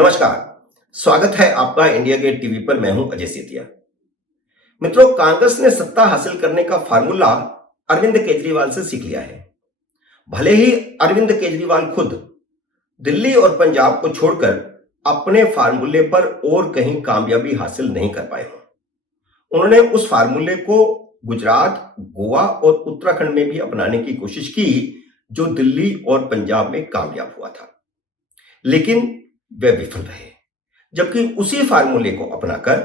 नमस्कार। स्वागत है आपका इंडिया गेट टीवी पर। मैं हूं अजय सेतिया। मित्रों, कांग्रेस ने सत्ता हासिल करने का फार्मूला अरविंद केजरीवाल से सीख लिया है। भले ही अरविंद केजरीवाल खुद दिल्ली और पंजाब को छोड़कर अपने फार्मूले पर और कहीं कामयाबी हासिल नहीं कर पाए हों, उन्होंने उस फार्मूले को गुजरात, गोवा और उत्तराखंड में भी अपनाने की कोशिश की जो दिल्ली और पंजाब में कामयाब हुआ था, लेकिन वे विफल रहे। जबकि उसी फार्मूले को अपनाकर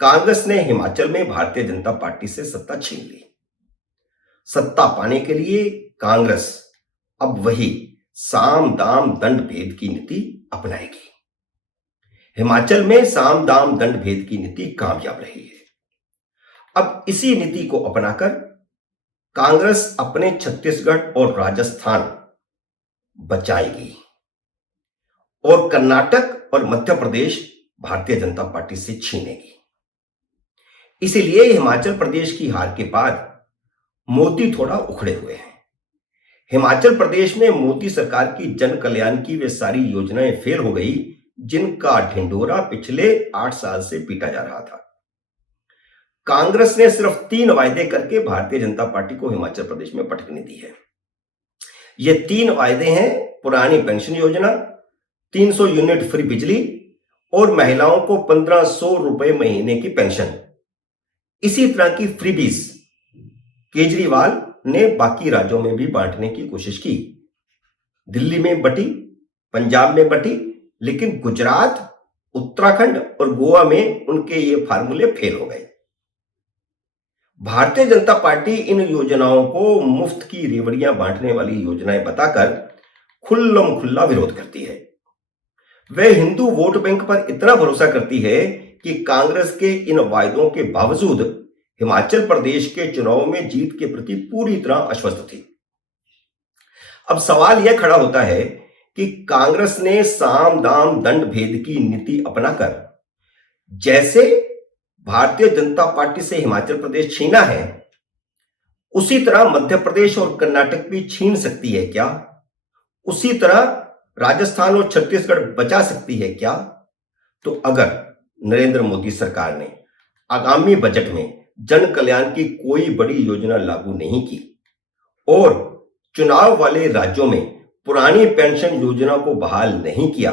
कांग्रेस ने हिमाचल में भारतीय जनता पार्टी से सत्ता छीन ली। सत्ता पाने के लिए कांग्रेस अब वही साम दाम दंड भेद की नीति अपनाएगी। हिमाचल में साम दाम दंड भेद की नीति कामयाब रही है। अब इसी नीति को अपनाकर कांग्रेस अपने छत्तीसगढ़ और राजस्थान बचाएगी और कर्नाटक और मध्य प्रदेश भारतीय जनता पार्टी से छीनेगी। इसीलिए हिमाचल प्रदेश की हार के बाद मोदी थोड़ा उखड़े हुए हैं। हिमाचल प्रदेश में मोदी सरकार की जन कल्याण की वे सारी योजनाएं फेल हो गई जिनका ढिंढोरा पिछले 8 साल से पीटा जा रहा था। कांग्रेस ने सिर्फ 3 वायदे करके भारतीय जनता पार्टी को हिमाचल प्रदेश में पटकनी दी है। ये 3 वायदे हैं: पुरानी पेंशन योजना, 300 यूनिट फ्री बिजली और महिलाओं को 1500 रुपए महीने की पेंशन। इसी तरह की फ्रीबीज केजरीवाल ने बाकी राज्यों में भी बांटने की कोशिश की। दिल्ली में बटी, पंजाब में बटी, लेकिन गुजरात, उत्तराखंड और गोवा में उनके ये फार्मूले फेल हो गए। भारतीय जनता पार्टी इन योजनाओं को मुफ्त की रेवड़ियां बांटने वाली योजनाएं बताकर खुल्लम खुल्ला विरोध करती है। वह हिंदू वोट बैंक पर इतना भरोसा करती है कि कांग्रेस के इन वायदों के बावजूद हिमाचल प्रदेश के चुनाव में जीत के प्रति पूरी तरह आश्वस्त थी। अब सवाल यह खड़ा होता है कि कांग्रेस ने साम दाम दंड भेद की नीति अपनाकर जैसे भारतीय जनता पार्टी से हिमाचल प्रदेश छीना है, उसी तरह मध्य प्रदेश और कर्नाटक भी छीन सकती है क्या? उसी तरह राजस्थान और छत्तीसगढ़ बचा सकती है क्या? तो अगर नरेंद्र मोदी सरकार ने आगामी बजट में जन कल्याण की कोई बड़ी योजना लागू नहीं की और चुनाव वाले राज्यों में पुरानी पेंशन योजना को बहाल नहीं किया,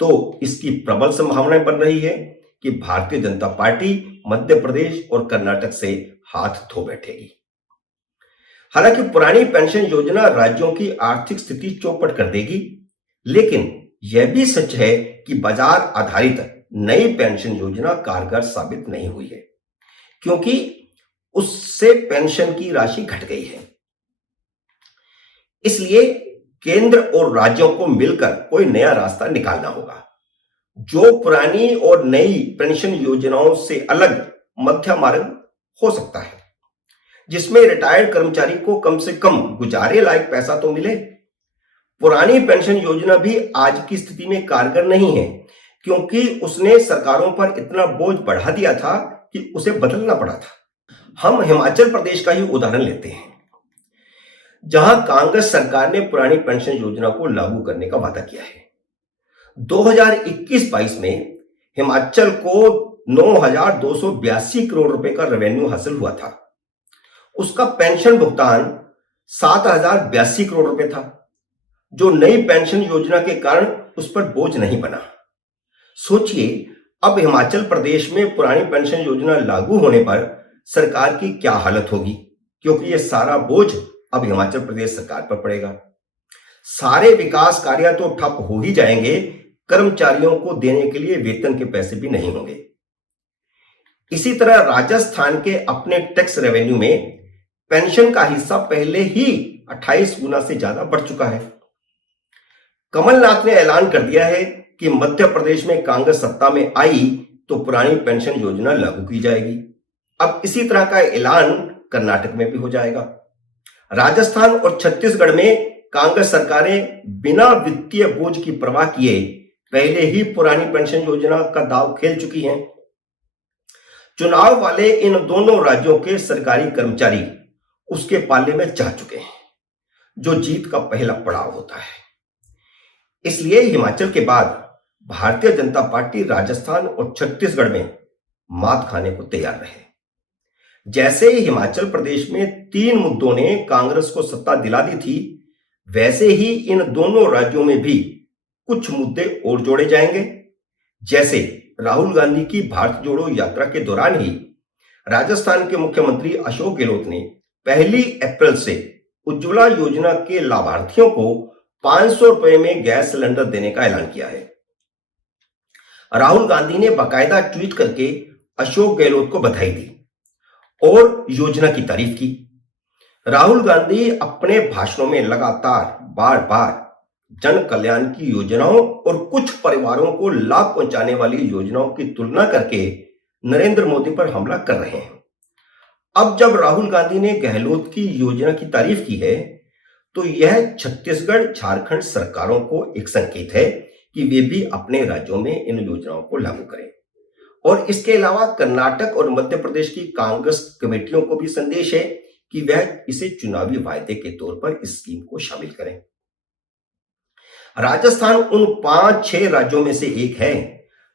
तो इसकी प्रबल संभावनाएं बन रही है कि भारतीय जनता पार्टी मध्य प्रदेश और कर्नाटक से हाथ धो बैठेगी। हालांकि पुरानी पेंशन योजना राज्यों की आर्थिक स्थिति चौपट कर देगी, लेकिन यह भी सच है कि बाजार आधारित नई पेंशन योजना कारगर साबित नहीं हुई है, क्योंकि उससे पेंशन की राशि घट गई है। इसलिए केंद्र और राज्यों को मिलकर कोई नया रास्ता निकालना होगा जो पुरानी और नई पेंशन योजनाओं से अलग मध्य मार्ग हो सकता है, जिसमें रिटायर्ड कर्मचारी को कम से कम गुजारे लायक पैसा तो मिले। पुरानी पेंशन योजना भी आज की स्थिति में कारगर नहीं है, क्योंकि उसने सरकारों पर इतना बोझ बढ़ा दिया था कि उसे बदलना पड़ा था। हम हिमाचल प्रदेश का ही उदाहरण लेते हैं, जहां कांग्रेस सरकार ने पुरानी पेंशन योजना को लागू करने का वादा किया है। 2021-22 में हिमाचल को 9,282 करोड़ रुपए का रेवेन्यू हासिल हुआ था। उसका पेंशन भुगतान 7,082 करोड़ रुपए था, जो नई पेंशन योजना के कारण उस पर बोझ नहीं बना। सोचिए, अब हिमाचल प्रदेश में पुरानी पेंशन योजना लागू होने पर सरकार की क्या हालत होगी, क्योंकि यह सारा बोझ अब हिमाचल प्रदेश सरकार पर पड़ेगा। सारे विकास कार्य तो ठप हो ही जाएंगे, कर्मचारियों को देने के लिए वेतन के पैसे भी नहीं होंगे। इसी तरह राजस्थान के अपने टैक्स रेवेन्यू में पेंशन का हिस्सा पहले ही 28 गुना से ज्यादा बढ़ चुका है। कमलनाथ ने ऐलान कर दिया है कि मध्य प्रदेश में कांग्रेस सत्ता में आई तो पुरानी पेंशन योजना लागू की जाएगी। अब इसी तरह का ऐलान कर्नाटक में भी हो जाएगा। राजस्थान और छत्तीसगढ़ में कांग्रेस सरकारें बिना वित्तीय बोझ की परवाह किए पहले ही पुरानी पेंशन योजना का दांव खेल चुकी हैं। चुनाव वाले इन दोनों राज्यों के सरकारी कर्मचारी उसके पाले में जा चुके हैं, जो जीत का पहला पड़ाव होता है। इसलिए हिमाचल के बाद भारतीय जनता पार्टी राजस्थान और छत्तीसगढ़ में मात खाने को तैयार रहे। जैसे ही हिमाचल प्रदेश में 3 मुद्दों ने कांग्रेस को सत्ता दिला दी थी, वैसे ही इन दोनों राज्यों में भी कुछ मुद्दे और जोड़े जाएंगे। जैसे राहुल गांधी की भारत जोड़ो यात्रा के दौरान ही राजस्थान के मुख्यमंत्री अशोक गहलोत ने 1 अप्रैल से उज्ज्वला योजना के लाभार्थियों को 500 रुपए में गैस सिलेंडर देने का ऐलान किया है। राहुल गांधी ने बाकायदा ट्वीट करके अशोक गहलोत को बधाई दी और योजना की तारीफ की। राहुल गांधी अपने भाषणों में लगातार बार बार जन कल्याण की योजनाओं और कुछ परिवारों को लाभ पहुंचाने वाली योजनाओं की तुलना करके नरेंद्र मोदी पर हमला कर रहे हैं। अब जब राहुल गांधी ने गहलोत की योजना की तारीफ की है, तो यह छत्तीसगढ़ झारखंड सरकारों को एक संकेत है कि वे भी अपने राज्यों में इन योजनाओं को लागू करें। और इसके अलावा कर्नाटक और मध्य प्रदेश की कांग्रेस कमेटियों को भी संदेश है कि वह इसे चुनावी वायदे के तौर पर इस स्कीम को शामिल करें। राजस्थान उन 5-6 राज्यों में से एक है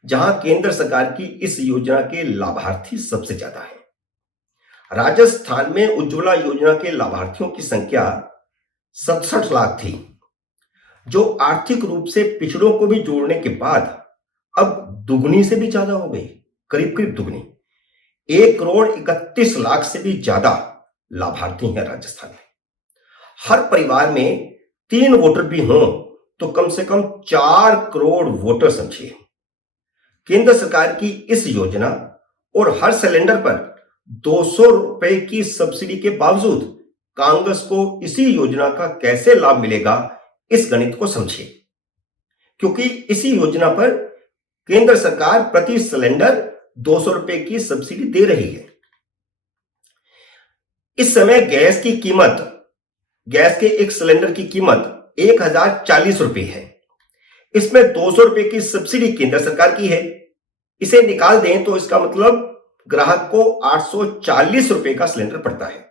जहां केंद्र सरकार की इस योजना के लाभार्थी सबसे ज्यादा है। राजस्थान में उज्ज्वला योजना के लाभार्थियों की संख्या 67 लाख थी, जो आर्थिक रूप से पिछड़ों को भी जोड़ने के बाद अब दुगनी से भी ज्यादा हो गई, करीब करीब दुगनी। 1,31,00,000 से भी ज्यादा लाभार्थी हैं राजस्थान में। हर परिवार में 3 वोटर भी हों तो कम से कम 4 करोड़ वोटर समझिए। केंद्र सरकार की इस योजना और हर सिलेंडर पर 200 रुपए की सब्सिडी के बावजूद कांग्रेस को इसी योजना का कैसे लाभ मिलेगा, इस गणित को समझिए। क्योंकि इसी योजना पर केंद्र सरकार प्रति सिलेंडर 200 रुपए की सब्सिडी दे रही है। इस समय गैस के एक सिलेंडर की कीमत 1,040 रुपए है। इसमें 200 रुपए की सब्सिडी केंद्र सरकार की है। इसे निकाल दें तो इसका मतलब ग्राहक को 840 रुपए का सिलेंडर पड़ता है।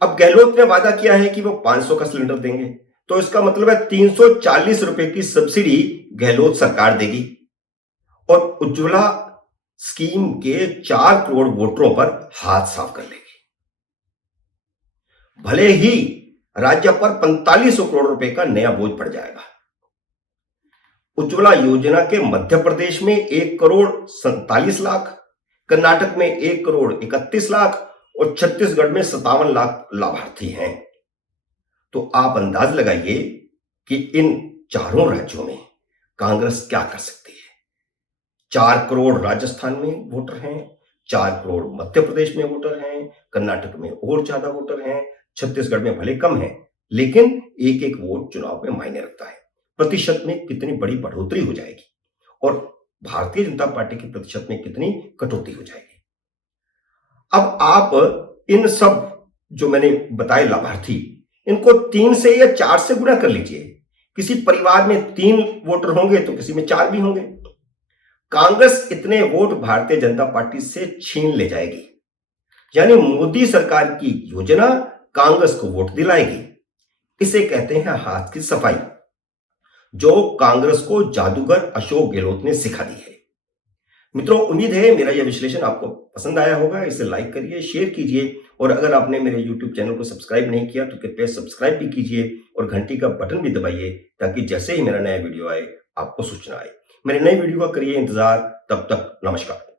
अब गहलोत ने वादा किया है कि वो 500 का सिलेंडर देंगे, तो इसका मतलब है 340 रुपए की सब्सिडी गहलोत सरकार देगी और उज्ज्वला स्कीम के 4 करोड़ वोटरों पर हाथ साफ कर लेगी। भले ही राज्य पर 4500 करोड़ रुपए का नया बोझ पड़ जाएगा। उज्ज्वला योजना के मध्य प्रदेश में 1,47,00,000, कर्नाटक में 1,31,00,000 और छत्तीसगढ़ में 57 लाख लाभार्थी हैं। तो आप अंदाज लगाइए कि इन चारों राज्यों में कांग्रेस क्या कर सकती है। 4 करोड़ राजस्थान में वोटर हैं, 4 करोड़ मध्य प्रदेश में वोटर हैं, कर्नाटक में और ज्यादा वोटर हैं, छत्तीसगढ़ में भले कम है, लेकिन एक एक वोट चुनाव में मायने रखता है। प्रतिशत में कितनी बड़ी बढ़ोतरी हो जाएगी और भारतीय जनता पार्टी की प्रतिशत में कितनी कटौती हो जाएगी। अब आप इन सब जो मैंने बताए लाभार्थी, इनको 3 से या 4 से गुणा कर लीजिए। किसी परिवार में 3 वोटर होंगे तो किसी में 4 भी होंगे। कांग्रेस इतने वोट भारतीय जनता पार्टी से छीन ले जाएगी। यानी मोदी सरकार की योजना कांग्रेस को वोट दिलाएगी। इसे कहते हैं हाथ की सफाई, जो कांग्रेस को जादूगर अशोक गहलोत ने सिखा दी है। मित्रों, उम्मीद है मेरा यह विश्लेषण आपको पसंद आया होगा। इसे लाइक करिए, शेयर कीजिए और अगर आपने मेरे यूट्यूब चैनल को सब्सक्राइब नहीं किया तो कृपया सब्सक्राइब भी कीजिए और घंटी का बटन भी दबाइए ताकि जैसे ही मेरा नया वीडियो आए आपको सूचना आए। मेरे नए वीडियो का करिए इंतजार। तब तक नमस्कार।